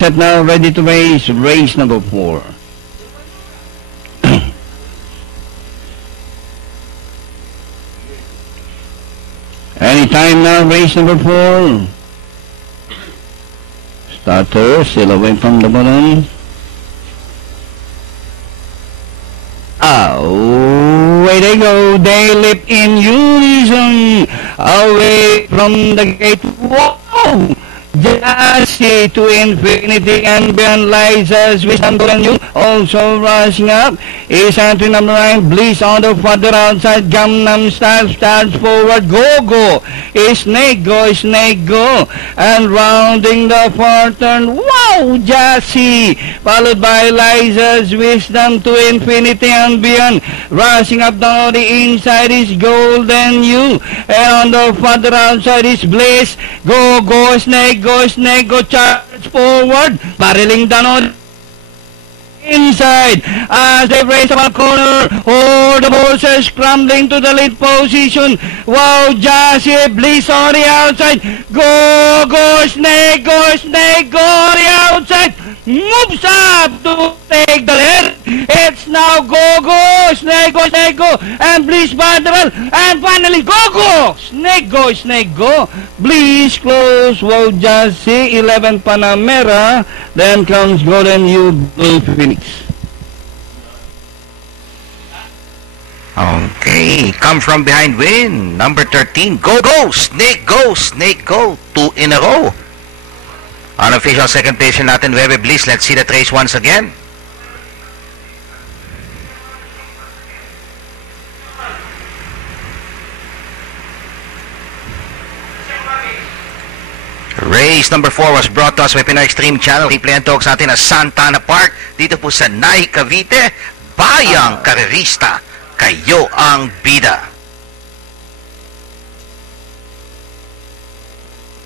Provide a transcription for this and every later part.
Set now, ready to race, race number 4. Anytime now, race number 4. Starter, still away from the bottom. Away they go, they leap in unison, away from the gate. Wow! Jassy to infinity and beyond Liza's wisdom and you also rushing up is entry number 9 Bliss on the further outside Gangnam Style starts forward go Snake go and rounding the fourth turn. Wow! Jassy followed by Liza's wisdom to infinity and beyond rushing up down the inside is Golden You and on the further outside is Bliss go Snake go, charge forward, barreling down on inside as they race about corner. Oh, the horses scrambling to the lead position. Wow, Jassy, Bliss on the outside. Go, Snake go on the outside. Moves up to take the lead. It's now go, Snake go, and Bliss Badral, and finally go, Snake go, Bliss close, wow, Jassy, 11 Panamera, then comes Golden You, Blue Phoenix. Okay, come from behind win, number 13, go, Snake go, 2 in a row. Unofficial second position natin, Webe Bliss. Let's see that race once again. Race number 4 was brought to us by Pinoy Extreme Channel. Replay and talks natin na Santa Ana Park dito po sa Nay, Cavite. Bayang Karerista, kayo ang bida.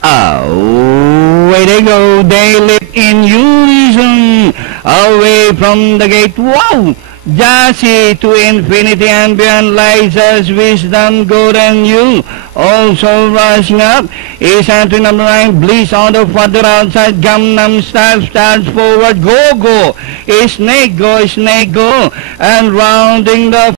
Away they go, they leap in unison, away from the gate. Wow! Jassy to infinity and beyond Liza's wisdom, Golden You also rushing up is entry number 9 Bliss on the further outside Gangnam Style starts forward go Snake go and rounding the